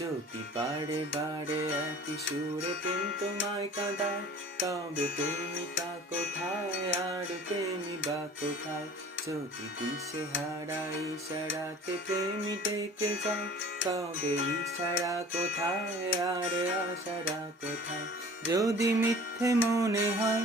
যদি বারে বারে একই সুরে প্রেম তোমায় কাঁদায়। তবে প্রেমিকা কোথায়? আর প্রেমী বা কোথায়? যদি দিশে হারা ইশারাতে প্রেমী ডেকে যায়, তবে ইশারা কোথায়? আর আশারা কোথায়? যদি মিথ্যে মনে হয়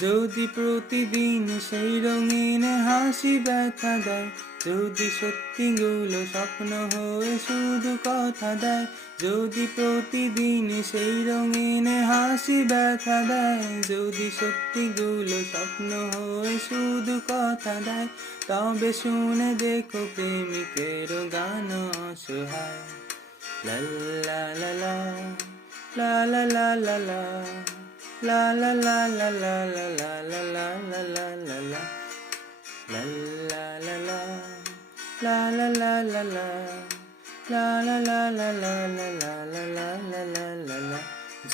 যদি প্রতিদিন সেই রঙিন হাসি ব্যথা দেয়, যদি সত্যিগুলো স্বপ্ন হয়ে শুধু কথা দেয়, যদি প্রতিদিন সেই রঙিন হাসি ব্যথা দেয়, যদি সত্যিগুলো স্বপ্ন হয়ে শুধু কথা দেয়, তবে শুনে দেখো প্রেমিকের গান অসহায়। লা লা লা লা লা লা লা লা লা La la la la la la la la la la la la la La la la la La la la la la La la la la la la la la la la la la la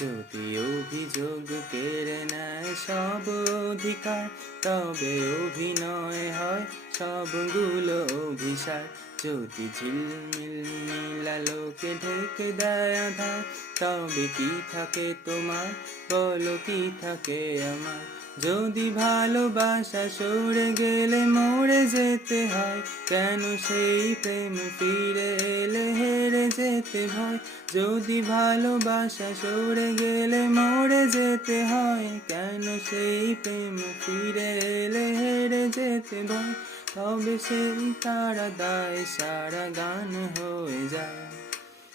যদি অভিযোগ কেড়ে নেয় সব অধিকার তবে অভিনয় হয় সবগুলো অভিসার যদি ঝিলমিল নীলালোকে ঢেকে দেয় আধার, তবে কি থাকে তোমার? বলো কি থাকে আমার? যদি ভালোবাসা সরে গেলে মরে যেতে হয়, কেন সেই প্রেম ফিরে এলে হেরে যেতে ভয় যদি ভালোবাসা সরে গেলে মরে যেতে হয়, কেন সেই প্রেম ফিরে এলে হেরে যেতে ভয় তবে সেই তারা দায় সারা গান হয়ে যায়।